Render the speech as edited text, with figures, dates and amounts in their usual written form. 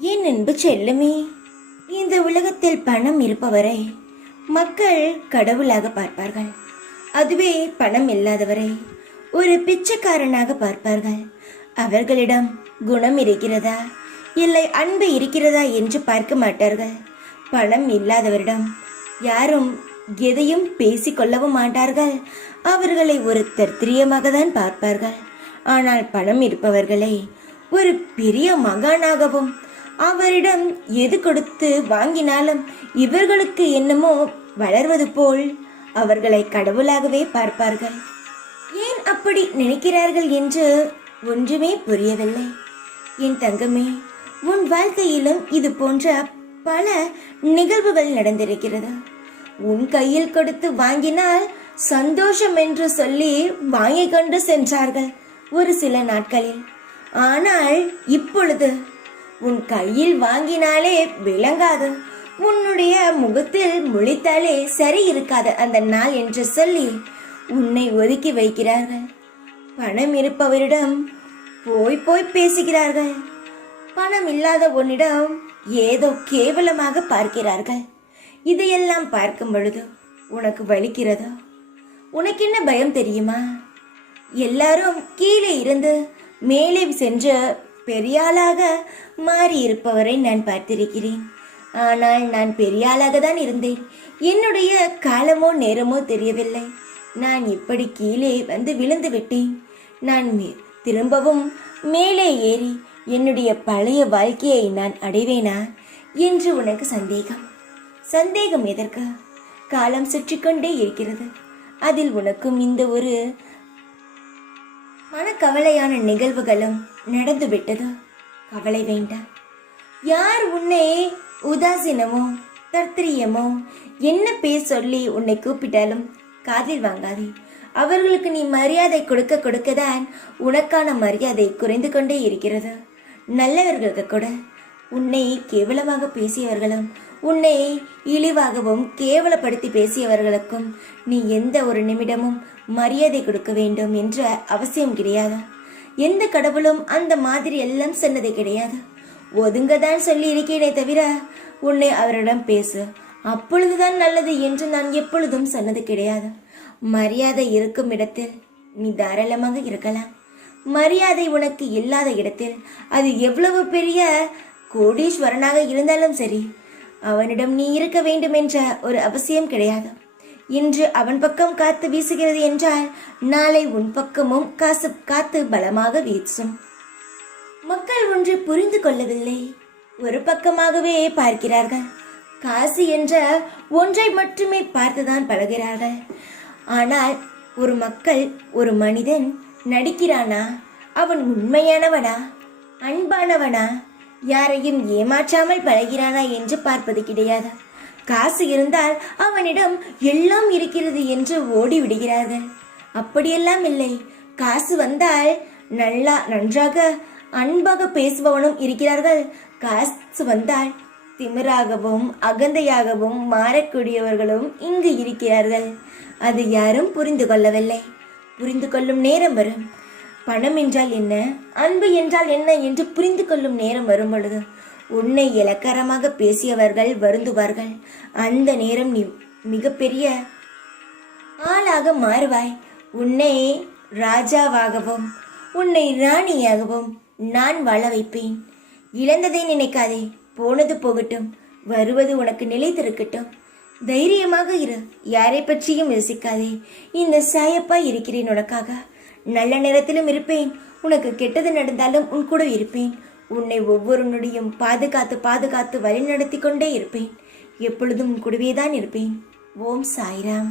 என் அன்பு செல்லுமே, இந்த உலகத்தில் பணம் இருப்பவரை மக்கள் கடவுளாக பார்ப்பார்கள். அதுவே பணம் இல்லாதவரை ஒரு பிச்சைக்காரனாக பார்ப்பார்கள். அவர்களிடம் குணம் இருக்கிறதா இல்லை அன்பு இருக்கிறதா என்று பார்க்க மாட்டார்கள். பணம் இல்லாதவரிடம் யாரும் எதையும் பேசிக்கொள்ளவும் மாட்டார்கள். அவர்களை ஒரு தரித்திரியமாக தான் பார்ப்பார்கள். ஆனால் பணம் இருப்பவர்களை ஒரு பெரிய மகானாகவும், அவரிடம் எது கொடுத்து வாங்கினாலும் இவர்களுக்கு என்னமோ வளர்வது போல் அவர்களை கடவுளாகவே பார்ப்பார்கள். ஏன் அப்படி நினைக்கிறார்கள் என்று ஒன்றுமே புரியவில்லை. என் தங்கமே, உன் வாழ்க்கையிலும் இது போன்ற பல நிகழ்வுகள் நடந்திருக்கிறது. உன் கையில் கொடுத்து வாங்கினால் சந்தோஷம் என்று சொல்லி வாங்கி கொண்டு சென்றார்கள் ஒரு சில நாட்களில். ஆனால் இப்பொழுது உன் கையில் வாங்கினாலே விளங்காது, உன்னுடைய முகத்தில் முழித்தாலே சரி இருக்காது அந்த நாள் என்று சொல்லி உன்னை ஒதுக்கி வைக்கிறார்கள். பணம் இருப்பவரிடம் போய் போய் பேசுகிறார்கள். பணம் இல்லாத உன்னிடம் ஏதோ கேவலமாக பார்க்கிறார்கள். இதையெல்லாம் பார்க்கும் பொழுது உனக்கு வலிக்கிறதோ? உனக்கு என்ன பயம் தெரியுமா? எல்லாரும் கீழே இருந்து மேலே சென்று பெரியாளாக மாறி இருப்பவரை நான் பார்த்திருக்கிறேன். ஆனால் நான் பெரியாளாக தான் இருந்தேன். என்னுடைய காலமோ நேரமோ தெரியவில்லை. நான் இப்படி கீழே வந்து விழுந்து விட்டேன். நான் திரும்பவும் மேலே ஏறி என்னுடைய பழைய வாழ்க்கையை நான் அடைவேனா என்று உனக்கு சந்தேகம். சந்தேகம் எதற்கு? காலம் சுற்றி கொண்டே இருக்கிறது. அதில் உனக்கும் இந்த ஒரு மனக்கவலையான நிகழ்வுகளும் நடந்து விட்டது. கவலை வேண்டாம். யார் உன்னை உதாசீனமோ தர்த்திரியமோ என்ன பேர் சொல்லி உன்னை கூப்பிட்டாலும் காதில் வாங்காதே. அவர்களுக்கு நீ மரியாதை கொடுக்க கொடுக்கதான் உனக்கான மரியாதை குறைந்து கொண்டே இருக்கிறது. நல்லவர்களுக்கு கூட உன்னை கேவலமாக பேசியவர்களும் உன்னை இழிவாகவும் கேவலப்படுத்தி பேசியவர்களுக்கும் நீ எந்த ஒரு நிமிடமும் மரியாதை கொடுக்க வேண்டும் என்ற அவசியம் கிடையாது. எந்த கடவுளும் அந்த மாதிரி எல்லாம் சொன்னது கிடையாது. ஒதுங்கதான் சொல்லி இருக்கிறேனே தவிர உன்னை அவரிடம் பேசு, அப்பொழுதுதான் நல்லது என்று நான் எப்பொழுதும் சொன்னது கிடையாது. மரியாதை இருக்கும் இடத்தில் நீ தாராளமாக இருக்கலாம். மரியாதை உனக்கு இல்லாத இடத்தில் அது எவ்வளவு பெரிய கோடீஸ்வரனாக இருந்தாலும் சரி, அவனிடம் நீ இருக்க வேண்டும் என்ற ஒரு அவசியம் கிடையாது. இன்று அவன் பக்கம் காத்து வீசுகிறது என்றால் நாளை உன் பக்கமும் காத்து பலமாக வீசும். மக்கள் ஒன்று புரிந்து கொள்ளவில்லை. ஒரு பக்கமாகவே பார்க்கிறார்கள். காசு என்ற ஒன்றை மட்டுமே பார்த்துதான் பழகிறார்கள். ஆனால் ஒரு மனிதன் நடிக்கிறானா? அவன் உண்மையானவனா? அன்பானவனா? யாரையும் ஏமாற்றாமல் பழகிறானா என்று பார்ப்பது கிடையாது. காசு இருந்தால் அவனிடம் எல்லாம் இருக்கிறது என்று ஓடி விடுகிறார்கள். அப்படியெல்லாம் இல்லை. காசு வந்தால் நன்றாக அன்பாக பேசுபவனும் இருக்கிறார்கள். காசு வந்தால் திமிராகவும் அகந்தையாகவும் மாறக்கூடியவர்களும் இங்கு இருக்கிறார்கள். அது யாரும் புரிந்து கொள்ளவில்லை. புரிந்து கொள்ளும் நேரம் வரும். பணம் என்றால் என்ன, அன்பு என்றால் என்ன என்று புரிந்து கொள்ளும் நேரம் வரும் பொழுது உன்னை இலக்காரமாக பேசியவர்கள் வருந்துவார்கள். அந்த நேரம் நீ மிகப்பெரிய ஆளாக மாறுவாய். உன்னை ராஜாவாகவும் உன்னை ராணியாகவும் நான் வாழ வைப்பேன். இழந்ததை நினைக்காதே. போனது போகட்டும். வருவது உனக்கு நிலைத்திருக்கட்டும். தைரியமாக இரு. யாரை பற்றியும் யோசிக்காதே. இந்த சாயப்பா இருக்கிறேன் உனக்காக. நல்ல நேரத்திலும் இருப்பேன். உனக்கு கெட்டது நடந்தாலும் உன் கூட இருப்பேன். உன்னை ஒவ்வொரு நொடியும் பாதுகாத்து வழி நடத்தி கொண்டே இருப்பேன். எப்பொழுதும் உன் கூடவே தான் இருப்பேன். ஓம் சாய்ராம்.